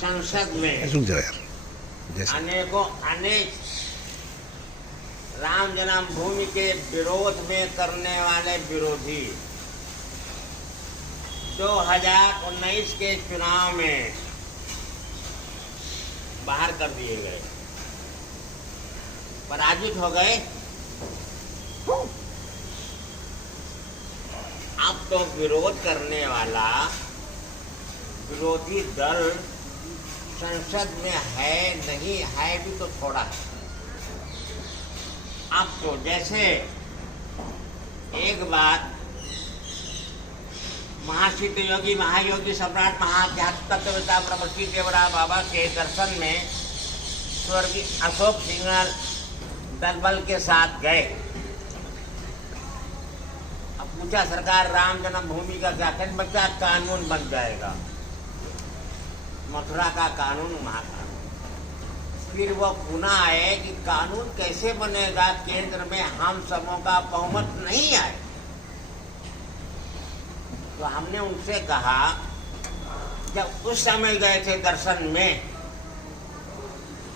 संसद में रुक जाओ यार। अनेकों अनेक राम जन्मभूमि के विरोध में करने वाले विरोधी 2019 के चुनाव में बाहर कर दिए गए, पराजित हो गए। अब तो विरोध करने वाला विरोधी दल संसद में है नहीं है भी तो थोड़ा है। अब तो जैसे एक बात महासिद्ध योगी महायोगी सम्राट महाध्यात्मवेत्ता ब्रह्मश्री देवरा बाबा के दर्शन में स्वर्गीय अशोक सिंघल दलबल के साथ गए। अब पूछा सरकार राम जन्मभूमि का क्या करें, बच्चा कानून बन जाएगा, मथुरा का कानून महाकानून। फिर वो पुनः आए कि कानून कैसे बनेगा, केंद्र में हम सबों का बहुमत नहीं आए। तो हमने उनसे कहा, जब उस समय गए थे दर्शन में,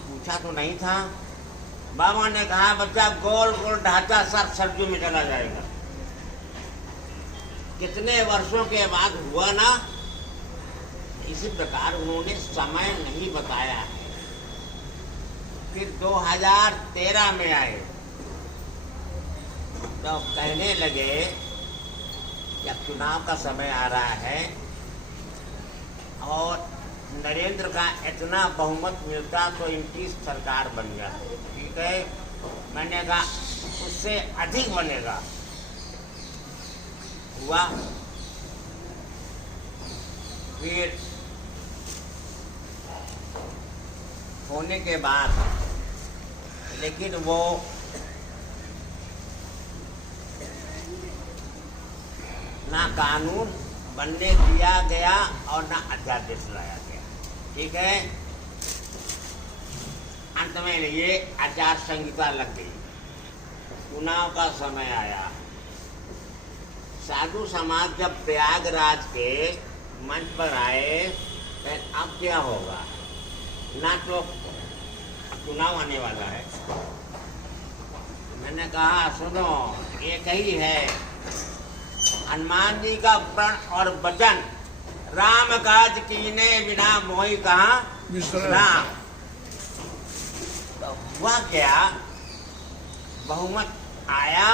पूछा तो नहीं था। बाबा ने कहा बच्चा गोल गोल ढांचा सर सरजू में चला जाएगा। कितने वर्षों के बाद हुआ ना, इसी प्रकार उन्होंने समय नहीं बताया है। फिर 2013 में आए तो कहने लगे जब चुनाव का समय आ रहा है और नरेंद्र का इतना बहुमत मिलता तो इनकी सरकार बन जाती। ठीक है, मैंने कहा उससे अधिक बनेगा। हुआ। फिर होने के बाद लेकिन वो ना कानून बनने दिया गया और ना अध्यादेश लाया गया। ठीक है, अंत में ये आचार संहिता लग गई। चुनाव का समय आया। साधु समाज जब प्रयागराज के मंच पर आए तो अब क्या होगा, ना तो चुनाव आने वाला है। मैंने कहा सुनो, एक ही है, हनुमान जी का प्रण और वचन, राम काज कीने बिना मोहि कहाँ राम। तो हुआ क्या, बहुमत आया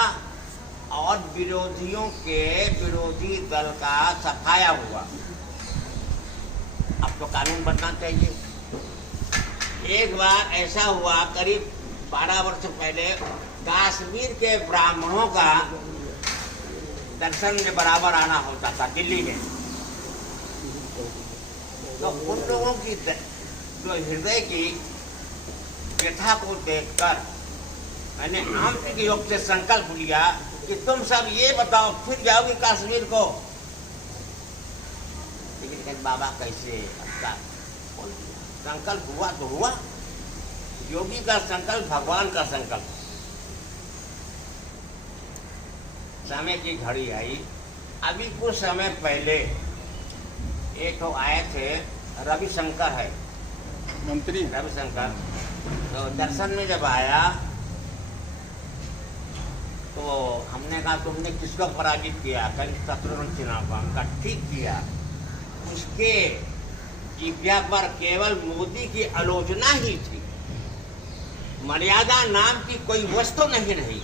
और विरोधियों के विरोधी दल का सफाया हुआ। अब तो कानून बनना चाहिए। एक बार ऐसा हुआ, करीब 12 वर्ष पहले कश्मीर के ब्राह्मणों का दर्शन में बराबर आना होता था दिल्ली में। तो उन लोगों की जो हृदय की व्यथा को देखकर मैंने आंतरिक योग से संकल्प लिया कि तुम सब ये बताओ फिर जाओगे कश्मीर को। लेकिन बाबा कैसे, संकल्प हुआ तो हुआ। योगी का संकल्प भगवान का संकल्प। समय की घड़ी आई। अभी कुछ समय पहले एक तो आए थे, रविशंकर है मंत्री रविशंकर। तो दर्शन में जब आया तो हमने कहा तुमने किसको पराजित किया, कहीं शत्रुघ्न सिन्हा को। हमका ठीक किया। उसके जिज्ञा पर केवल मोदी की आलोचना ही थी, मर्यादा नाम की कोई वस्तु नहीं रही।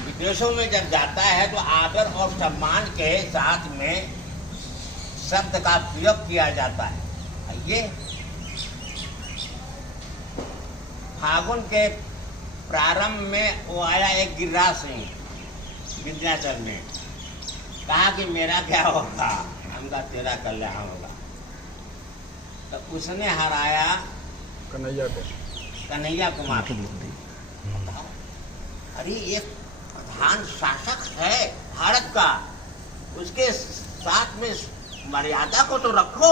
विदेशों में जब जाता है तो आदर और सम्मान के साथ में शब्द का प्रयोग किया जाता है। ये फागुन के प्रारंभ में वो आया एक गिरिराज सिंह विंध्याचल में, कहा कि मेरा क्या होगा, हमका तेरा कल्याण होगा। तो उसने हराया कन्हैया कुमार। अरे एक प्रधान शासक है भारत का, उसके साथ में मर्यादा को तो रखो,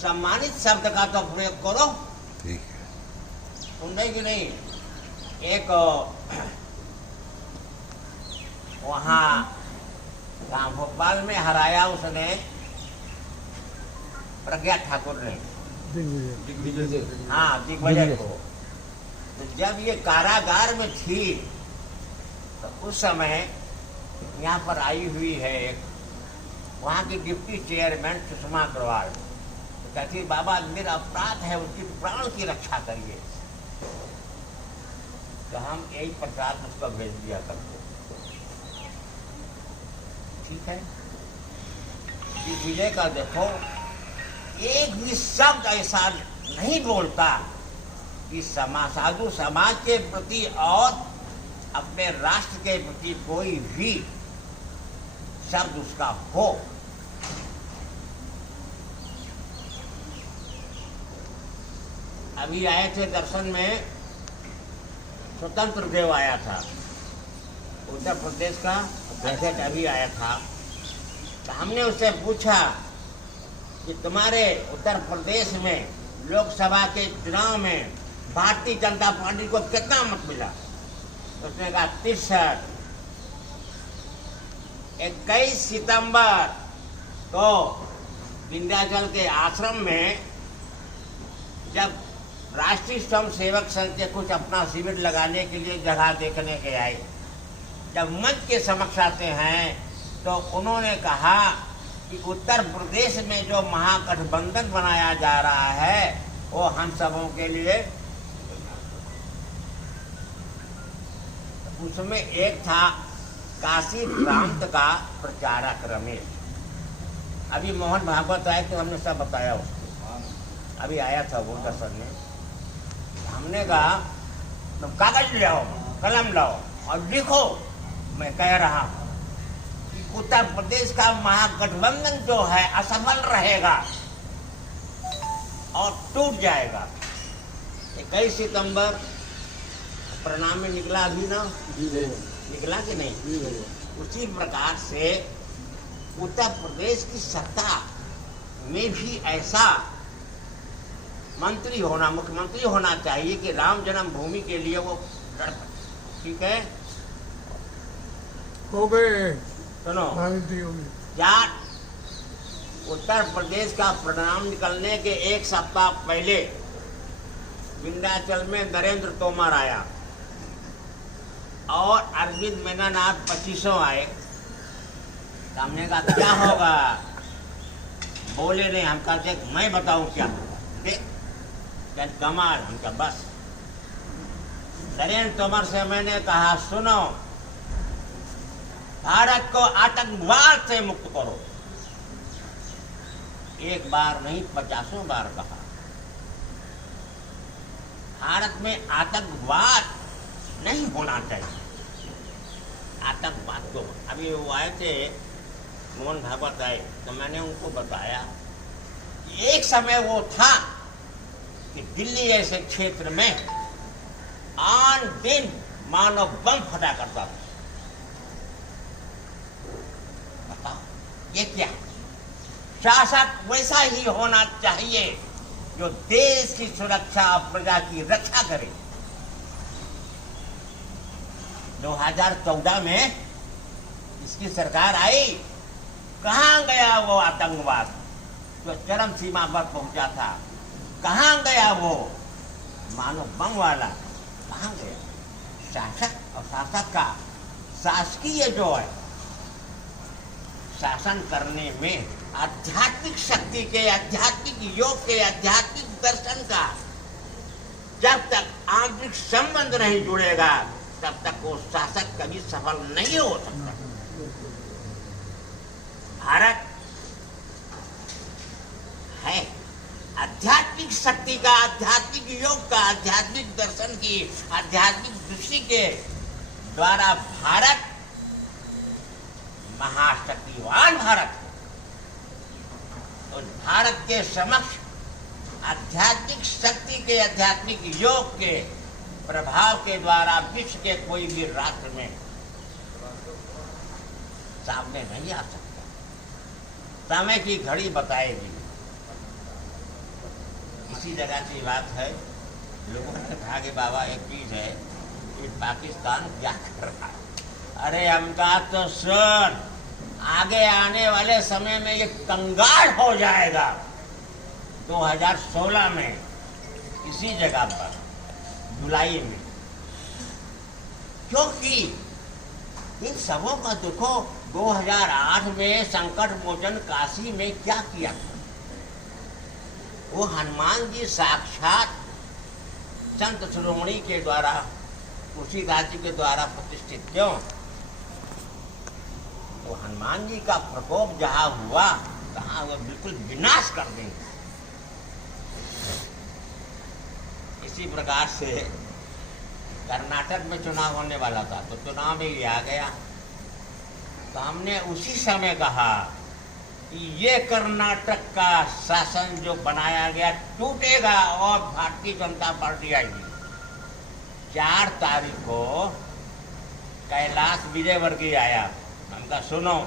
सम्मानित शब्द का तो प्रयोग करो। ठीक है, सुन रही कि नहीं। एक वहाँ भोपाल में हराया उसने प्रज्ञा ठाकुर ने। हाँ, दिग्विजय को। तो जब ये कारागार में थी तो उस समय यहाँ पर आई हुई है एक वहाँ की डिप्टी चेयरमैन सुषमा अग्रवाल। तो कहती बाबा मेरा अपराध है, उसकी प्राण की रक्षा करिए। तो हम यही प्रसाद उसको भेज दिया करते। ठीक है, दिग्विजय का देखो एक भी शब्द ऐसा नहीं बोलता कि साधु समाज के प्रति और अपने राष्ट्र के प्रति कोई भी शब्द उसका हो। अभी आए थे दर्शन में, स्वतंत्र देव आया था, उत्तर प्रदेश का अध्यक्ष अभी आया था। तो हमने उससे पूछा कि तुम्हारे उत्तर प्रदेश में लोकसभा के चुनाव में भारतीय जनता पार्टी को कितना मत मिला? तो उसने कहा 63। 21 सितंबर को विंध्याचल के आश्रम में जब राष्ट्रीय स्वयं सेवक संघ के कुछ अपना शिविर लगाने के लिए जगह देखने के आए, जब मंच के समक्ष आते हैं तो उन्होंने कहा कि उत्तर प्रदेश में जो महागठबंधन बनाया जा रहा है वो हम सबों के लिए, उसमें एक था काशी प्रांत का प्रचारक रमेश। अभी मोहन भागवत आए तो हमने सब बताया उसको, अभी आया था वो दर्शन में। हमने कहा तुम कागज ले आओ, कलम लाओ और लिखो, मैं कह रहा हूं कि उत्तर प्रदेश का महागठबंधन जो है असफल रहेगा और टूट जाएगा। 21 सितंबर परिणाम में निकला अभी ना, निकला कि नहीं? उसी प्रकार से उत्तर प्रदेश की सत्ता में भी ऐसा मंत्री होना, मुख्यमंत्री होना चाहिए कि राम जन्मभूमि के लिए वो लड़ पाए। ठीक है, हो गए सुनो, क्या उत्तर प्रदेश का परिणाम निकलने के एक सप्ताह पहले विंध्याचल में नरेंद्र तोमर आया और अरविंद मेनानाथ 25 आए। हमने कहा क्या होगा? बोले नहीं, हम कहा देख मैं बताऊं क्या होगा, देख कमाल। हम कहा बस। नरेंद्र तोमर से मैंने कहा सुनो, भारत को आतंकवाद से मुक्त करो। एक बार नहीं 50 बार कहा। भारत में आतंकवाद नहीं होना चाहिए। आतंकवाद को अभी वो आए थे, मोहन भागवत आए तो मैंने उनको बताया कि एक समय वो था कि दिल्ली ऐसे क्षेत्र में आन दिन मानव बम फटा करता था। बताओ ये क्या? शासक वैसा ही होना चाहिए जो देश की सुरक्षा और प्रजा की रक्षा करे। 2014 में इसकी सरकार आई, कहां गया वो आतंकवाद जो चरम सीमा पर पहुंचा था? कहां गया वो मानव बम वाला? कहां गया? शासक और शासक का शासकीय जो है शासन करने में आध्यात्मिक शक्ति के, आध्यात्मिक योग के, आध्यात्मिक दर्शन का जब तक आंतरिक संबंध नहीं जुड़ेगा तब तक वो शासक कभी सफल नहीं हो सकता। भारत है आध्यात्मिक शक्ति का, आध्यात्मिक योग का, आध्यात्मिक दर्शन की, आध्यात्मिक दृष्टि के द्वारा भारत महाशक्तिवान भारत है। उस भारत के समक्ष आध्यात्मिक शक्ति के, आध्यात्मिक योग के प्रभाव के द्वारा विश्व के कोई भी राष्ट्र में सामने नहीं आ सकता। समय की घड़ी बताएगी। इसी जगह की बात है, लोगों ने कहा कि बाबा एक चीज है कि पाकिस्तान क्या कर रहा है। अरे हमका तो सुन, आगे आने वाले समय में ये कंगाल हो जाएगा। 2016 में इसी जगह पर जुलाई में, क्योंकि इन सबों का देखो 2008 में संकट मोचन काशी में क्या किया था। वो हनुमान जी साक्षात संत शिरोमणि के द्वारा, तुलसीदास जी के द्वारा प्रतिष्ठित। क्यों? तो हनुमान जी का प्रकोप जहां हुआ तहां वो बिल्कुल विनाश कर देंगे। इसी प्रकार से कर्नाटक में चुनाव होने वाला था, तो चुनाव में ये आ गया, तो हमने उसी समय कहा कि ये कर्नाटक का शासन जो बनाया गया टूटेगा और भारतीय जनता पार्टी आएगी। 4 तारीख को कैलाश विजयवर्गीय आया, हमका सुनो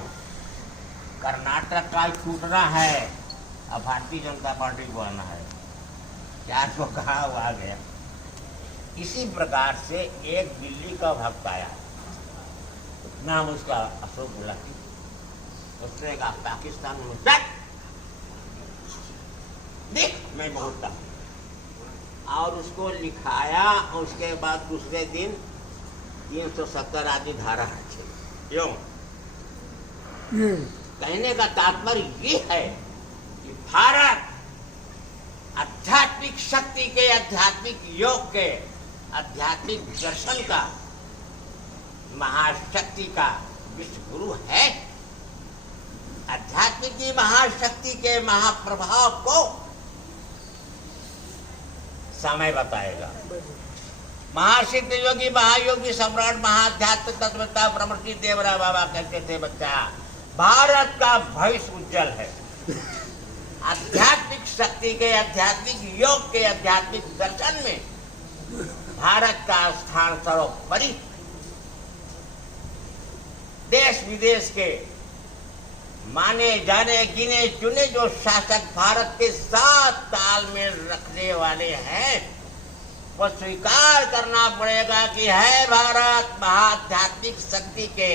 कर्नाटक का टूटना है, अब भारतीय जनता पार्टी को आना है। 4 को कहा वो आ गया। इसी प्रकार से एक दिल्ली का भक्त आया, नाम उसका अशोक गुलाटी, उसने कहा पाकिस्तान में देख मैं बोलता हूं, और उसको लिखाया। उसके बाद दूसरे दिन 370 आदि धारा है। क्यों? कहने का तात्पर्य ये है कि भारत आध्यात्मिक शक्ति के, आध्यात्मिक योग के, आध्यात्मिक दर्शन का, महाशक्ति का विश्व गुरु है। आध्यात्मिक की महाशक्ति के महाप्रभाव को समय बताएगा। महासिद्ध योगी, महायोगी, सम्राट, महाध्यात्म तत्वता ब्रह्मश्री देवरा बाबा कहते थे, बच्चा भारत का भविष्य उज्जवल है। आध्यात्मिक शक्ति के, आध्यात्मिक योग के, आध्यात्मिक दर्शन में भारत का स्थान सर्वोपरि। देश विदेश के माने जाने गिने चुने जो शासक भारत के साथ तालमेल रखने वाले हैं, वो स्वीकार करना पड़ेगा कि है भारत महाआध्यात्मिक शक्ति के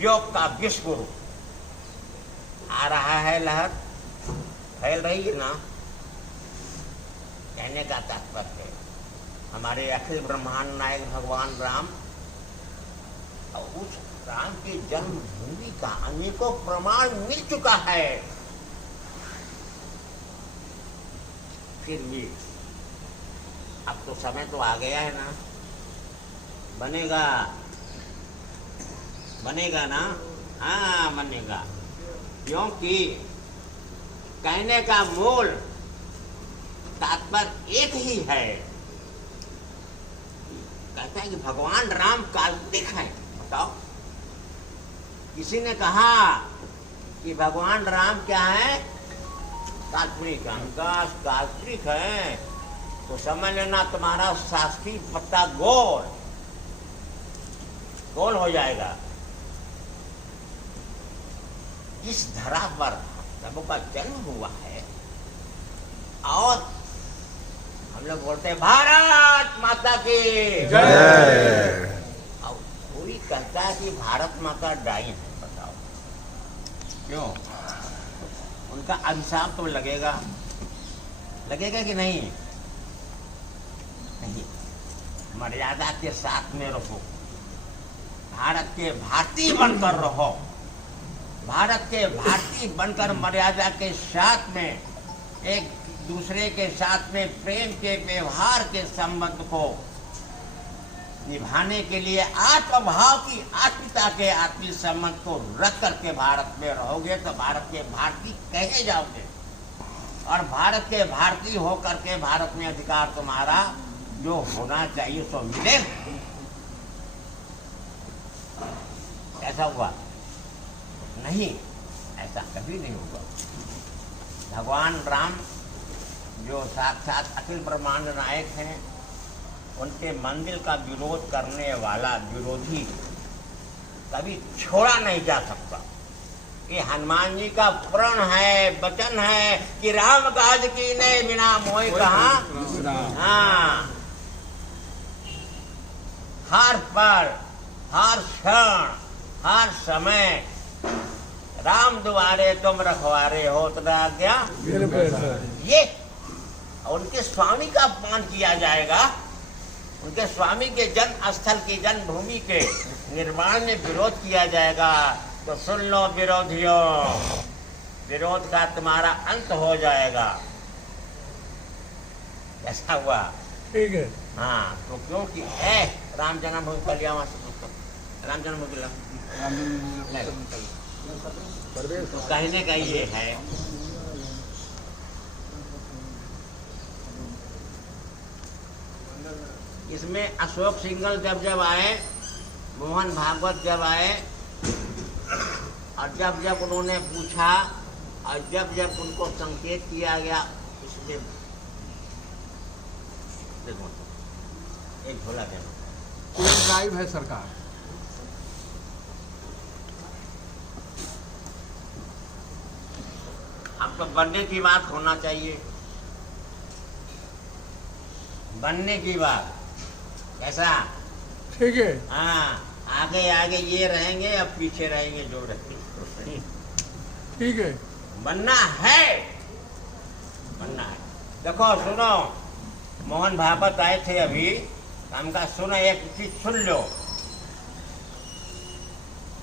योग का विश्व गुरु। आ रहा है लहर, फैल रही है ना। कहने का तात्पर्य हमारे अखिल ब्रह्मांड नायक भगवान राम, और उस राम की जन्मभूमि का अनेकों प्रमाण मिल चुका है। फिर भी अब तो समय तो आ गया है ना, बनेगा बनेगा ना, हाँ बनेगा। क्योंकि कहने का मूल तात्पर्य एक ही है। कहता है कि भगवान राम काल्पनिक है। बताओ, किसी ने कहा कि भगवान राम क्या है? काल्पनिक। काल्पनिक है तो समझ लेना तुम्हारा शास्त्रीय पत्ता गोल गोल हो जाएगा। इस धरा पर प्रभु का जन्म हुआ है, और हम लोग बोलते हैं भारत माता की जय। और कोई कहता है कि भारत माता डाइन है। बताओ क्यों? उनका अभिशाप तो लगेगा कि नहीं? नहीं। मर्यादा के साथ में रहो, भारत के भारतीय बनकर रहो। भारत के भारतीय बनकर मर्यादा के साथ में एक दूसरे के साथ में प्रेम के, व्यवहार के संबंध को निभाने के लिए आत्मभाव की, आत्मीयता के आत्मीय संबंध को रख करके भारत में रहोगे तो भारत के भारतीय कहे जाओगे, और भारत के भारतीय होकर के भारत में अधिकार तुम्हारा जो होना चाहिए सो मिलेगा। ऐसा हुआ नहीं, ऐसा कभी नहीं होगा। भगवान राम जो साक्षात अखिल ब्रह्मांड नायक हैं, उनके मंदिर का विरोध करने वाला विरोधी कभी छोड़ा नहीं जा सकता। ये हनुमान जी का प्रण है, वचन है कि राम काज की ने बिना मोह कहा। हाँ, हर पल, हर क्षण, हर समय राम दुआरे तुम रखवारे हो तदा क्या ये उनके स्वामी का अपमान किया जाएगा। उनके स्वामी के जन्म स्थल की जन्मभूमि के निर्माण में विरोध किया जाएगा। तो सुन लो विरोधियों, विरोध का तुम्हारा अंत हो जाएगा। ऐसा हुआ, ठीक है। हाँ। तो क्योंकि राम जन्मभूमि कर लिया वहां से, राम जन्मभूमि तो कहने का ये है इसमें अशोक सिंघल जब आए, मोहन भागवत जब आए, और जब उन्होंने पूछा और जब उनको संकेत किया गया, इसमें देखो एक झोला देना ड्राइव है सरकार। अब तो बनने की बात होना चाहिए, बनने की बात। कैसा? ठीक है। हाँ, आगे आगे ये रहेंगे, अब पीछे रहेंगे जो रहेंगे। ठीक है। बनना है, बनना है। देखो सुनो, मोहन भागवत आए थे अभी, हमका सुनो, एक चीज सुन लो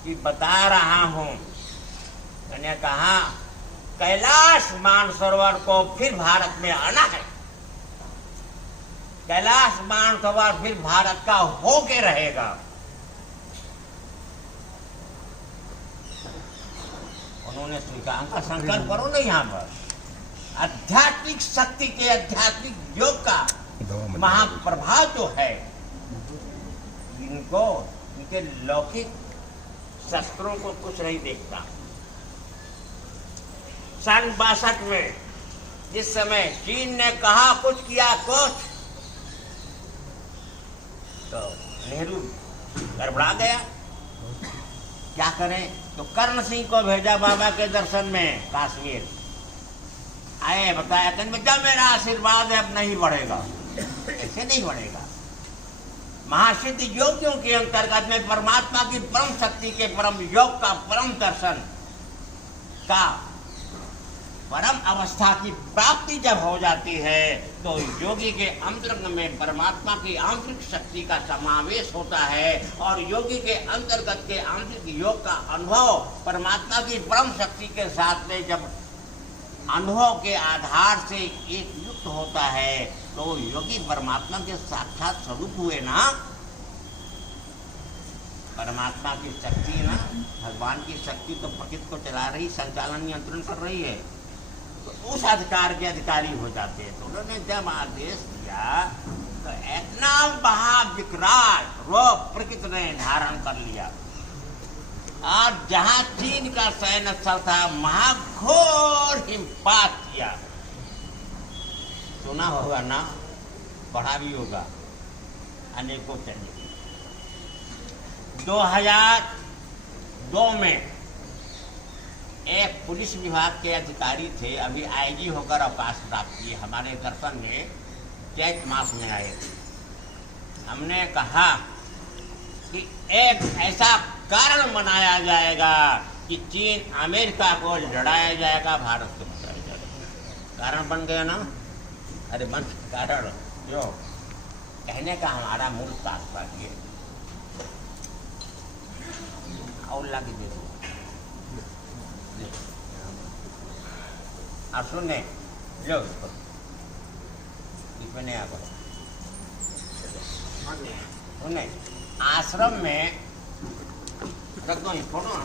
कि बता रहा हूं। मैंने कहा कैलाश मानसरोवर को फिर भारत में आना है। कैलाश मानसरोवर फिर भारत का होके रहेगा। उन्होंने स्वीकार का संकल्प करो ना। यहाँ पर आध्यात्मिक शक्ति के, आध्यात्मिक योग का महाप्रभाव जो है, इनको इनके लौकिक शस्त्रों को कुछ नहीं देखता। सन 62 में जिस समय चीन ने कहा कुछ किया कुछ, तो नेहरू गड़बड़ा गया। क्या करें? तो कर्ण सिंह को भेजा बाबा के दर्शन में कश्मीर। आए, बताया कि बेटा मेरा आशीर्वाद है, अब नहीं बढ़ेगा। ऐसे नहीं बढ़ेगा। महासिद्ध योगियों के अंतर्गत में परमात्मा की परम शक्ति के परम योग का परम दर्शन का परम अवस्था की प्राप्ति जब हो जाती है, तो योगी के अंतरंग में परमात्मा की आंतरिक शक्ति का समावेश होता है, और योगी के अंतर्गत के आंतरिक योग का अनुभव परमात्मा की परम शक्ति के साथ में जब अनुभव के आधार से एक युक्त होता है, तो योगी परमात्मा के साक्षात स्वरूप हुए ना। परमात्मा की शक्ति ना, भगवान की शक्ति तो प्रकृति को चला रही, संचालन नियंत्रण कर रही है, तो उस अधिकार के अधिकारी हो जाते हैं। तो उन्होंने जब आदेश दिया तो इतना महाविकराल रूप प्रकृति ने धारण कर लिया, और जहां चीन का सैन्य स्थल था, महाघोर हिमपात किया। सुना होगा ना, पढ़ा भी होगा अनेकों चलिए। 2002 में एक पुलिस विभाग के अधिकारी थे, अभी आईजी होकर अवकाश प्राप्त किए, हमारे दर्शन में चैत मास में आए थे। हमने कहा कि एक ऐसा कारण बनाया जाएगा कि चीन अमेरिका को लड़ाया जाएगा, भारत को बचाया जाएगा। कारण बन गया ना। अरे बन कारण क्यों? कहने का हमारा मूल तात्पर्य और लाके दे दो। आप सुनने लो, इसमें नहीं आकर सुनने। आश्रम में रख दो फोटो ना,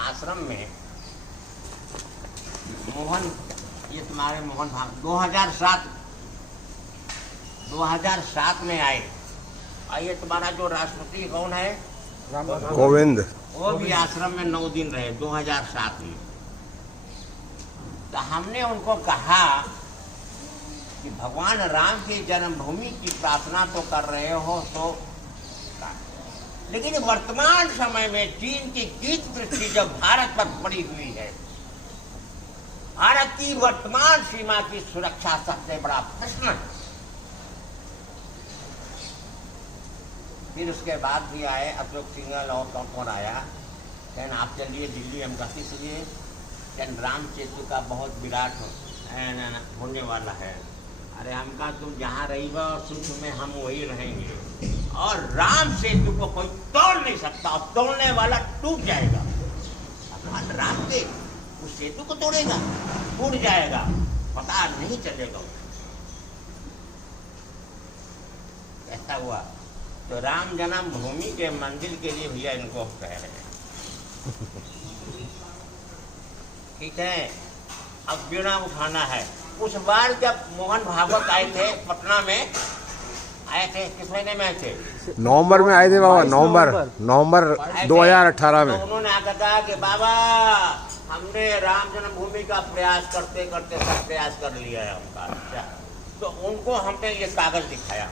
आश्रम में मोहन, ये तुम्हारे मोहन भाग 2007 में आए। और ये तुम्हारा जो राष्ट्रपति कौन है? कोविंद। वो भी आश्रम में 9 दिन रहे 2007 में। तो हमने उनको कहा कि भगवान राम की जन्मभूमि की प्रार्थना तो कर रहे हो, तो लेकिन वर्तमान समय में चीन की कीच दृष्टि जो भारत पर पड़ी हुई है, भारत की वर्तमान सीमा की सुरक्षा सबसे बड़ा प्रश्न है। फिर उसके बाद भी आए अशोक सिंघल और कौन आया, कहन आप चलिए दिल्ली। हम कहते इसलिए कहन राम सेतु का बहुत विराट होने वाला है। अरे हम कहा तुम जहाँ रहीगा और सुख में हम वही रहेंगे, और राम सेतु को कोई तोड़ नहीं सकता, और तोड़ने वाला टूट जाएगा। भगवान राम के उस सेतु को तोड़ेगा, टूट जाएगा, पता नहीं चलेगा। ऐसा हुआ तो राम जन्मभूमि के मंदिर के लिए भैया इनको कह रहे हैं। ठीक है, अब बीड़ा उठाना है। उस बार जब मोहन भागवत आए थे पटना में, आए थे किस महीने में आए थे? नवंबर में आए थे बाबा, नवंबर 2018 में। तो उन्होंने आकर कहा कि बाबा हमने राम जन्मभूमि का प्रयास करते करते सब प्रयास कर लिया है उनका। अच्छा, तो उनको हमने ये कागज दिखाया,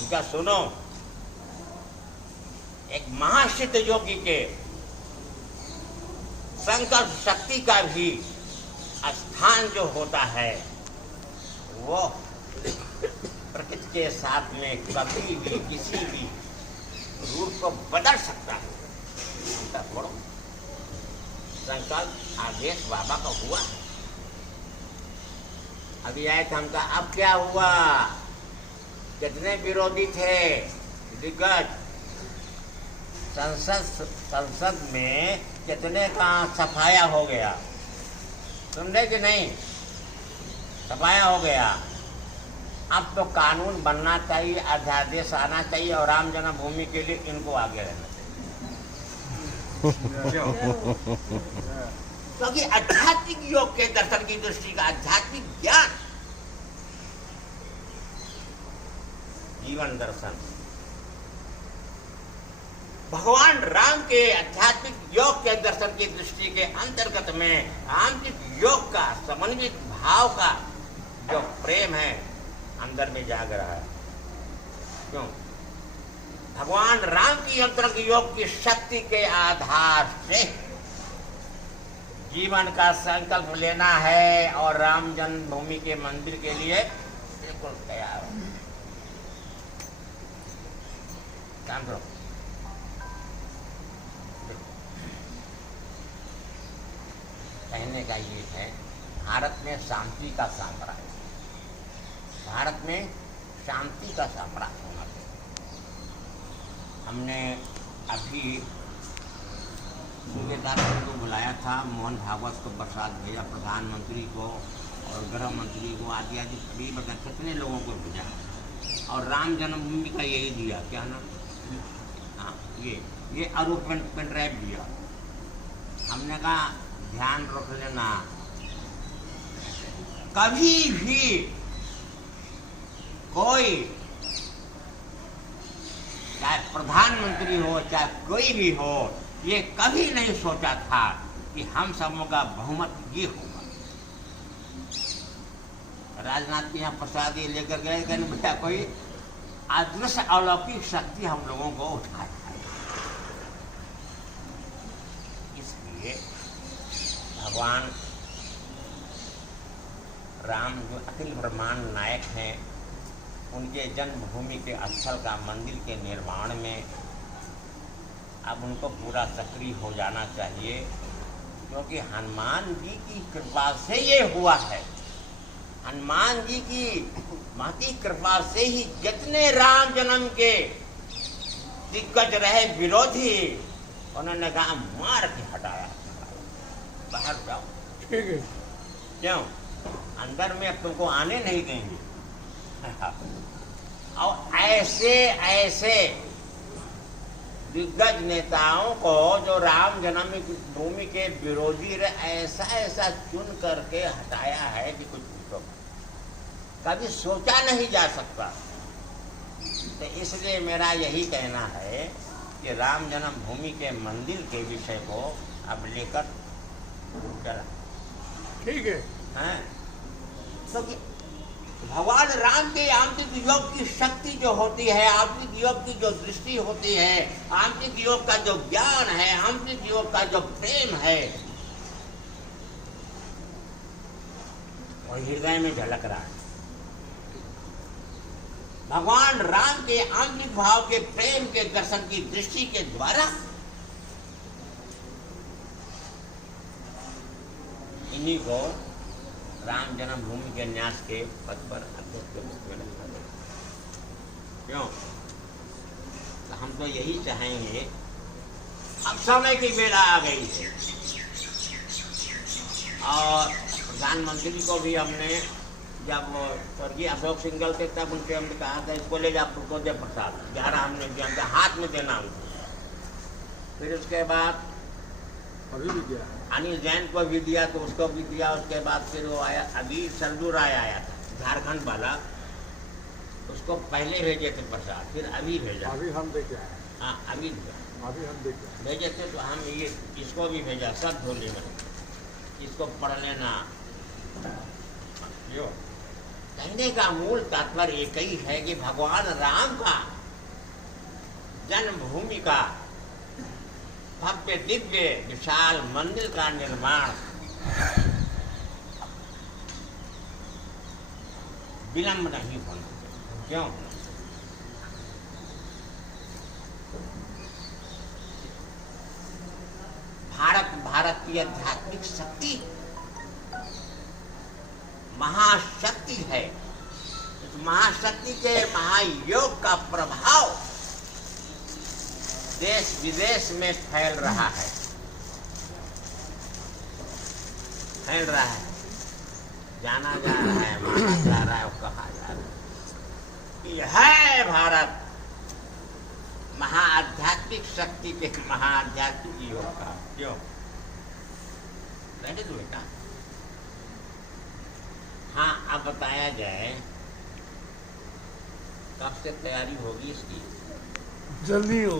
उनका सुनो, एक महासिद्ध योगी के संकल्प शक्ति का भी स्थान जो होता है वो प्रकृति के साथ में कभी भी किसी भी रूप को बदल सकता है। उनका थोड़ा संकल्प आदेश बाबा का हुआ है। अभी आए थे, हमका अब क्या हुआ, कितने विरोधी थे दिग्गज, संसद में कितने का सफाया हो गया, सुन रहे कि नहीं? सफाया हो गया। अब तो कानून बनना चाहिए, अध्यादेश आना चाहिए, और राम जन्मभूमि के लिए इनको आगे रहना चाहिए। क्योंकि आध्यात्मिक योग के दर्शन की दृष्टि का आध्यात्मिक ज्ञान, जीवन दर्शन, भगवान राम के आध्यात्मिक योग के दर्शन की दृष्टि के अंतर्गत में आंतरिक योग का समन्वित भाव का जो प्रेम है अंदर में जाग रहा है। क्यों? भगवान राम की अंतरंग योग की शक्ति के आधार से जीवन का संकल्प लेना है, और राम जन्मभूमि के मंदिर के लिए बिल्कुल तैयार हो। काम करो। कहने का ये है, भारत में शांति का साम्राज्य, भारत में शांति का साम्राज्य होना चाहिए। हमने अभी सूबेदार को बुलाया था, मोहन भागवत को प्रसाद भेजा, प्रधानमंत्री को और गृह मंत्री को, आदि आदि सभी बता कितने लोगों को भेजा, और राम जन्मभूमि का यही दिया, क्या नाम, हाँ ये आरोप पेन ड्राइव दिया। हमने कहा ध्यान रख लेना, कभी भी कोई, चाहे प्रधानमंत्री हो चाहे कोई भी हो, ये कभी नहीं सोचा था कि हम सबों का बहुमत ये होगा। राजनाथ के यहाँ प्रसाद ये लेकर गए, कहने बेटा कोई अदृश्य अलौकिक शक्ति हम लोगों को उठाया है। इसलिए भगवान राम जो अखिल ब्रह्मांड नायक हैं, उनके जन्मभूमि के स्थल का मंदिर के निर्माण में अब उनको पूरा सक्रिय हो जाना चाहिए, क्योंकि हनुमान जी की कृपा से ये हुआ है। हनुमान जी की महती कृपा से ही जितने राम जन्म के दिग्गज रहे विरोधी, उन्होंने कहा मार के हटाया, बाहर जाओ। ठीक है। क्यों? अंदर में अब तुमको आने नहीं देंगे। और ऐसे ऐसे दिग्गज नेताओं को जो राम जन्मभूमि के विरोधी रहे, ऐसा ऐसा चुन करके हटाया है कि कुछ पूछो, कभी सोचा नहीं जा सकता। तो इसलिए मेरा यही कहना है कि राम जन्मभूमि के मंदिर के विषय को अब लेकर चला। ठीक है। हैं? तो भगवान राम के आंतरिक योग की शक्ति जो होती है, आंतरिक योग की जो दृष्टि होती है, आंतरिक योग का जो ज्ञान है, आंतरिक योग का जो प्रेम है, वो हृदय में झलक रहा है। भगवान राम के आंतरिक भाव के प्रेम के दर्शन की दृष्टि के द्वारा इन्हीं को राम जन्मभूमि के न्यास के पद पर अध्यक्ष के रूप में रखा गया। क्यों? तो हम तो यही चाहेंगे, अब समय की बेला आ गई है और प्रधानमंत्री को भी हमने, जब स्वर्गीय अशोक सिंघल थे तब उनसे हमने कहा था इसको ले जा दे प्रसाद 11 हमने दिया, हाथ में देना उनको। फिर उसके बाद अभी भी गया अनिल जैन को भी दिया तो उसको भी दिया। उसके बाद फिर वो आया, अभी सरजू राय आया था झारखंड वाला, उसको पहले भेजे थे प्रसाद, फिर अभी भेजा। अभी हम देखे आए, हाँ अभी दिया, अभी हम देखे आए। भेजे थे तो हम ये इसको भी भेजा, सब झोली में, इसको पढ़ लेना। जो कहने का मूल तात्पर्य एक ही है कि भगवान राम का जन्मभूमि का भव्य दिव्य विशाल मंदिर का निर्माण विलंब नहीं होना चाहिए। क्यों? भारत की आध्यात्मिक शक्ति महाशक्ति है। इस महाशक्ति के महायोग का प्रभाव देश विदेश में फैल रहा है, जाना जा रहा है, माना जा रहा है और कहा जा रहा है। यह है भारत महाआध्यात्मिक शक्ति के महाआध्यात्मिक योग का। क्यों? बैठे तो बेटा। हाँ, अब बताया जाए कब से तैयारी होगी इसकी? जल्दी हो,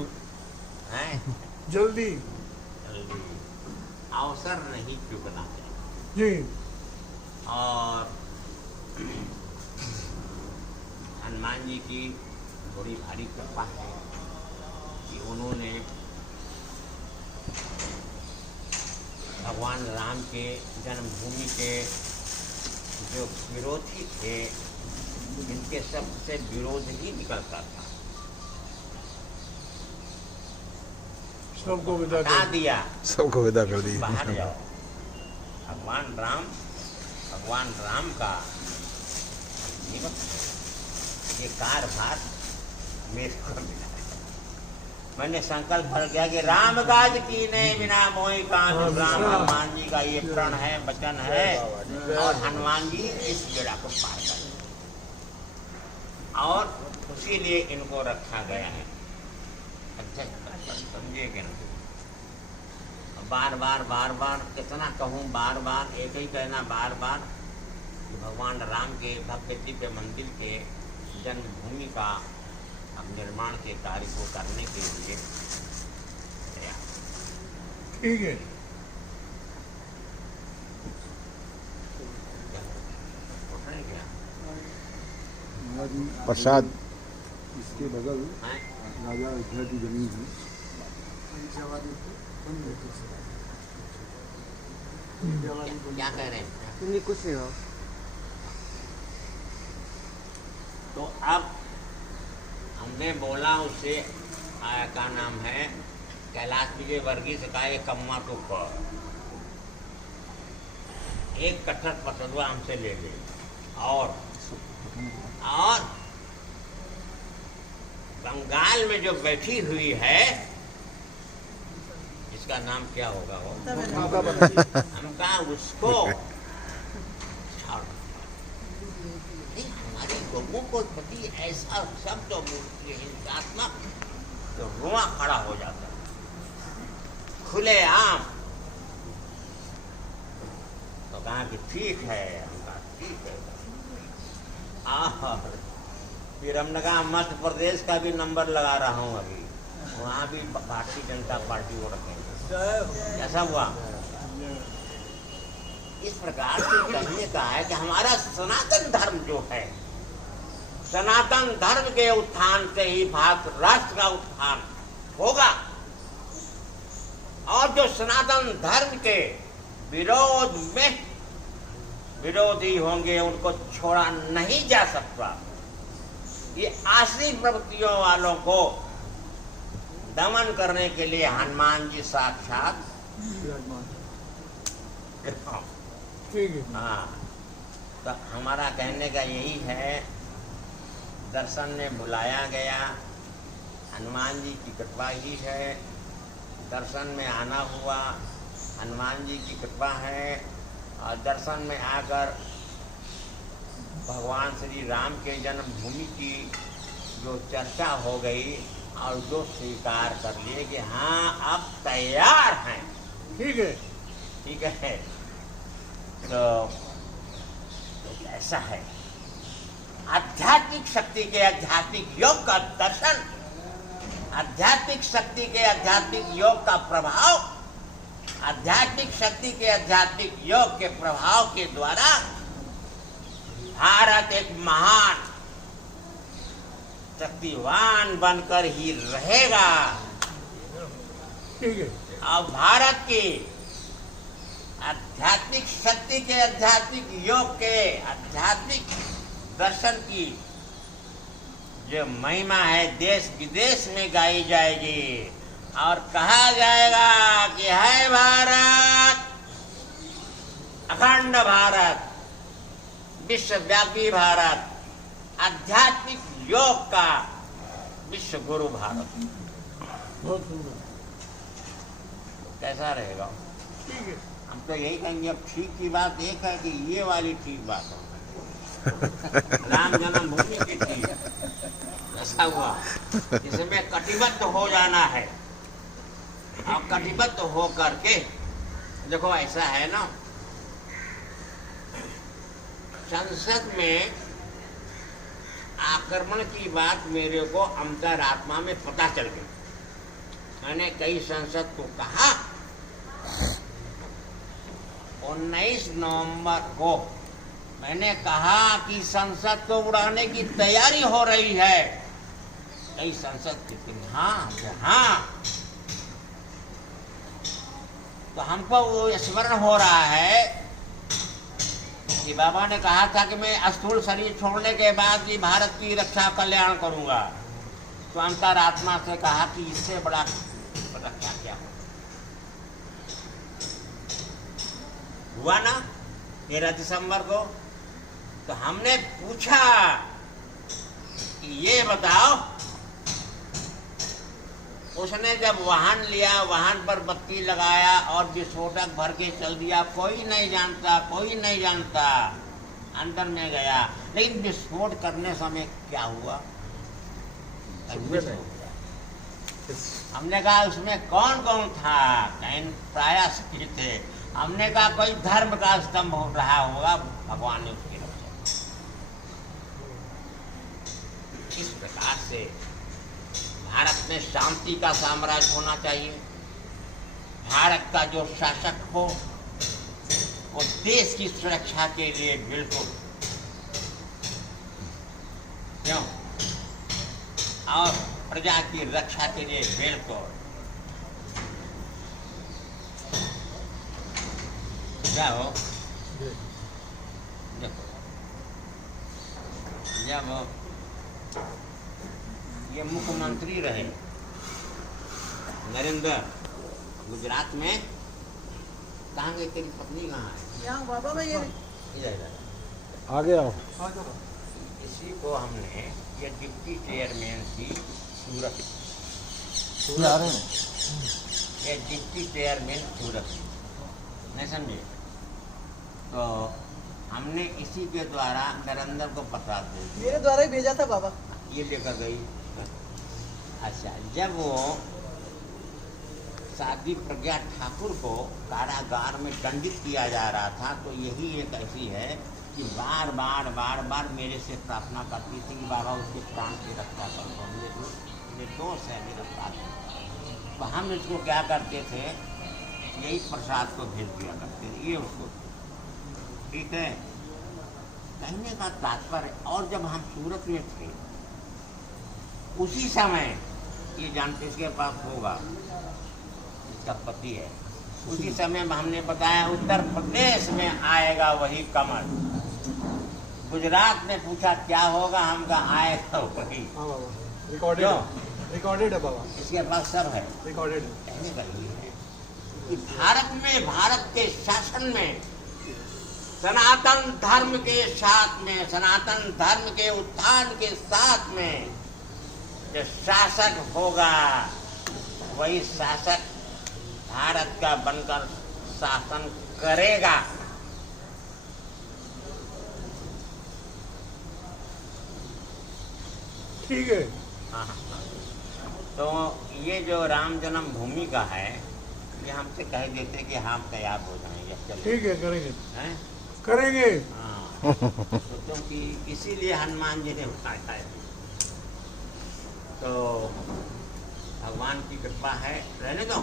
है जल्दी अवसर नहीं चुकना चाहिए। जी। और हनुमान जी की बड़ी भारी कृपा है कि उन्होंने भगवान राम के जन्मभूमि के जो विरोधी थे, इनके सबसे विरोध ही निकलता था, सबको विदा हटा कर दिया, सबको विदा कर दी। बाहर जाओ। भगवान राम का ये कार्यभार मेरे को मिला है। मैंने संकल्प भर किया कि राम काज कीने बिना मोहि काज। राम हनुमान जी का ये प्रण है, वचन है, और हनुमान जी इस बेड़ा को पार कर, और इसीलिए इनको रखा गया है। समझिए कि नहीं? बार बार कितना कहूँ, बार बार एक ही कहना, बार बार कि भगवान राम के भव्य दिव्य मंदिर के जन्मभूमि का हम निर्माण के कार्य को करने के लिए तैयार। ठीक है। उठ रहे क्या? प्रसाद इसके बगल हैं? राजा अयोध्या की जमीन है। क्या कह रहे हैं? कुछ नहीं हो। तो अब हमने बोला उससे, आया का नाम है कैलाश विजय वर्गीस का एक कम्मा तो एक कट्ठर पसंदवा हमसे ले ले, और बंगाल में जो बैठी हुई है, इसका नाम क्या होगा वो, हमका उसको हमारे लोगों को प्रति ऐसा शब्द हिंसात्मक तो रुआ खड़ा हो जाता है खुले आम। तो कहा कि ठीक है, हम कहा ठीक है। और फिर हमने कहा मध्य प्रदेश का भी नंबर लगा रहा हूँ अभी, वहाँ भी भारतीय जनता पार्टी को रखेंगे। ऐसा हुआ। इस प्रकार से कहने का है कि हमारा सनातन धर्म जो है, सनातन धर्म के उत्थान से ही भारत राष्ट्र का उत्थान होगा, और जो सनातन धर्म के विरोध में विरोधी होंगे उनको छोड़ा नहीं जा सकता। ये आसरी प्रवृत्तियों वालों को दमन करने के लिए हनुमान जी साक्षात ठीक है। हाँ, तो हमारा कहने का यही है, दर्शन में बुलाया गया, हनुमान जी की कृपा ही है, दर्शन में आना हुआ, हनुमान जी की कृपा है। और दर्शन में आकर भगवान श्री राम के जन्मभूमि की जो चर्चा हो गई और जो स्वीकार कर लिए कि हाँ अब तैयार हैं, ठीक है। ठीक है। तो ऐसा है, आध्यात्मिक शक्ति के आध्यात्मिक योग का दर्शन, आध्यात्मिक शक्ति के आध्यात्मिक योग का प्रभाव, आध्यात्मिक शक्ति के आध्यात्मिक योग के प्रभाव के द्वारा भारत एक महान शक्तिवान बनकर ही रहेगा। ठीक है। और भारत की आध्यात्मिक शक्ति के आध्यात्मिक योग के आध्यात्मिक दर्शन की जो महिमा है देश विदेश में गाई जाएगी और कहा जाएगा कि है भारत, अखंड भारत, विश्वव्यापी भारत, आध्यात्मिक योग का विश्व गुरु भारत। बहुत सुंदर। कैसा रहेगा? ठीक है। हम तो यही कहेंगे, अब ठीक की बात एक है कि ये वाली ठीक बात हो, राम जन्मभूमि की ठीक, ऐसा हुआ, इसमें कटिबद्ध हो जाना है। अब कटिबद्ध हो करके देखो, ऐसा है ना, संसद में आक्रमण की बात मेरे को अंतरात्मा में पता चल गई। मैंने कई संसद को कहा 19 नवंबर को मैंने कहा कि संसद को उड़ाने की तैयारी हो रही है। कई संसद की हाँ, तो हमको वो स्मरण हो रहा है कि बाबा ने कहा था कि मैं स्थूल शरीर छोड़ने के बाद भी भारत की रक्षा कल्याण करूंगा। तो अंतरात्मा से कहा कि इससे बड़ा रक्षा क्या हुआ ना 13 दिसंबर को। तो हमने पूछा कि ये बताओ, उसने जब वाहन लिया, वाहन पर बत्ती लगाया और विस्फोटक भर के चल दिया, कोई नहीं जानता, कोई नहीं जानता, अंदर में गया, लेकिन विस्फोट करने समय क्या हुआ? हमने कहा उसमें कौन कौन था? प्राय सभी थे। हमने कहा कोई धर्म का स्तंभ हो रहा होगा, भगवान ने उसकी रक्षा। इस प्रकार से भारत में शांति का साम्राज्य होना चाहिए। भारत का जो शासक हो वो देश की सुरक्षा के लिए बिल्कुल, क्यों, और प्रजा की रक्षा के लिए बिल्कुल, क्या हो, देखो जब ये मुख्यमंत्री रहे नरेंद्र, गुजरात में, कहाँ गई तेरी पत्नी? कहाँ है? यहाँ बाबा भाई इधर आगे आओ। इसी को हमने, ये डिप्टी चेयरमैन थी सूरत, ये डिप्टी चेयरमैन सूरत, नहीं समझे? तो हमने इसी के द्वारा नरेंद्र को पता दे दिया। मेरे द्वारा ही भेजा था बाबा। ये लेकर गई। अच्छा, जब वो साध्वी प्रज्ञा ठाकुर को कारागार में दंडित किया जा रहा था, तो यही एक ऐसी है कि बार बार मेरे से प्रार्थना करती थी कि बाबा उसके प्राण की रक्षा करो, निर्दोष है, मेरा प्राण। तो हम इसको क्या करते थे, यही प्रसाद को भेज दिया करते थे, ये उसको, ठीक है, कहने का तात्पर्य। और जब हम सूरत में थे उसी समय, ये जानते इसके पास होगा, इसका पति है, उसी समय हमने बताया उत्तर प्रदेश में आएगा वही कमल, गुजरात में पूछा क्या होगा, हम कहा आए तो वही। हाँ बाबा, रिकॉर्डेड क्यों? है, रिकॉर्डेड है बाबा, इसके पास सब है। रिकॉर्डेड है। कहने का ये है कि भारत में, भारत के शासन में, सनातन धर्म के साथ में, सनातन धर्म के उत्थान के साथ में जो शासक होगा वही शासक भारत का बनकर शासन करेगा। ठीक है। हाँ। तो ये जो राम जन्म भूमि का है, ये हमसे कह देते कि हम तैयार हो जाएंगे, चलो। ठीक है, करेंगे हैं? करेंगे। हाँ। तो क्योंकि इसीलिए हनुमान जी ने उठाया है। तो भगवान की कृपा है, रहने दो।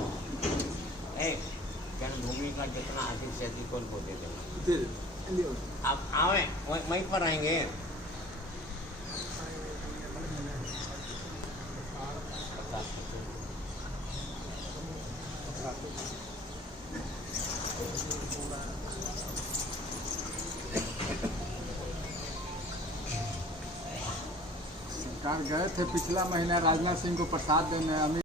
जन्मभूमि का जितना अधिक से अधिक उनको दे देना। आप आवे वहीं पर रहेंगे। सरकार गए थे पिछला महीना राजनाथ सिंह को प्रसाद देने।